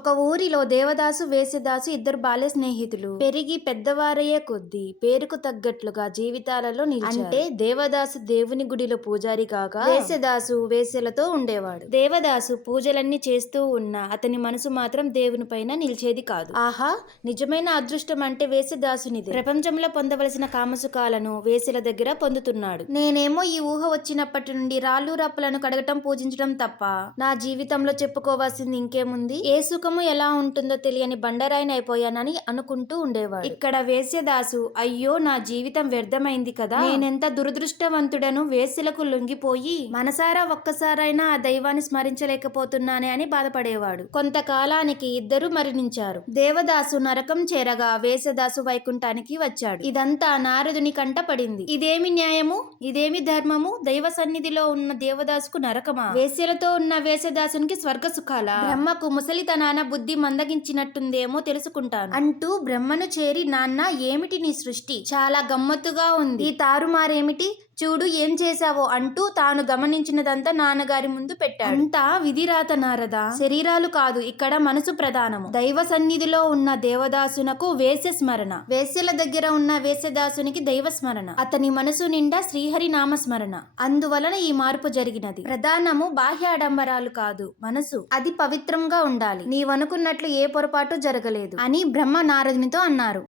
ఒక ఊరిలో దేవదాసు వేసదాసు ఇద్దరు బాల్య స్నేహితులు పెరిగి పెద్దవారయ్యే కొద్దీ పేరుకు తగ్గట్లుగా జీవితాలలో నిలిచారు. అంటే దేవదాసు దేవుని గుడిలో పూజారి కాగా వేసదాసు వేసలతో ఉండేవాడు. దేవదాసు పూజలన్నీ చేస్తూ ఉన్నా అతని మనసు మాత్రం దేవుని పైన నిలిచేది కాదు. ఆహా, నిజమైన అదృష్టం అంటే వేసదాసునిదే. ప్రపంచంలో పొందవలసిన కామసుఖాలను వేసల దగ్గర పొందుతున్నాడు. నేనేమో ఈ ఊహ వచ్చినప్పటి నుండి రాళ్ళు రప్పలను కడగటం పూజించడం తప్ప నా జీవితంలో చెప్పుకోవాల్సింది ఇంకేముంది. ఏ సుఖము ఎలా ఉంటుందో తెలియని బండరాయిని అయిపోయానని అనుకుంటూ ఉండేవాడు. ఇక్కడ వేశ్యదాసు అయ్యో నా జీవితం వ్యర్థమైంది కదా, నేనెంత దురదృష్టవంతుడను, వేశ్యలకు లొంగిపోయి మనసారా ఒక్కసారైనా ఆ దైవాన్ని స్మరించలేకపోతున్నానే అని బాధపడేవాడు. కొంతకాలానికి ఇద్దరు మరణించారు. దేవదాసు నరకం చేరగా వేశ్యదాసు వైకుంఠానికి వచ్చాడు. ఇదంతా నారదుని కంట పడింది. ఇదేమి న్యాయము, ఇదేమి ధర్మము, దైవ సన్నిధిలో ఉన్న దేవదాసుకు నరకమా, వేశ్యలతో ఉన్న వేశ్యదాసునికి స్వర్గ సుఖాలా, బ్రహ్మకు ముసలితనాన బుద్ధి మందగించినట్టుందేమో తెలుసుకుంటాను అంటూ బ్రహ్మను చేరి నాన్న ఏమిటి నీ సృష్టి, చాలా గమ్మత్తుగా ఉంది, ఈ తారుమారేమిటి, చూడు ఏం చేశావో అంటూ తాను గమనించినదంతా నాన్నగారి ముందు పెట్టాడు. అంతా విధిరాత నారద, శరీరాలు కాదు ఇక్కడ మనసు ప్రధానము. దైవ సన్నిధిలో ఉన్న దేవదాసునకు వేశ్య స్మరణ, వేశ్యల దగ్గర ఉన్న వేశ్యదాసునికి దైవ స్మరణ, అతని మనసు నిండా శ్రీహరి నామస్మరణ. అందువలన ఈ మార్పు జరిగినది. ప్రధానము బాహ్య ఆడంబరాలు కాదు, మనసు, అది పవిత్రంగా ఉండాలి. నీవనుకున్నట్లు ఏ పొరపాటు జరగలేదు అని బ్రహ్మ నారదునితో అన్నారు.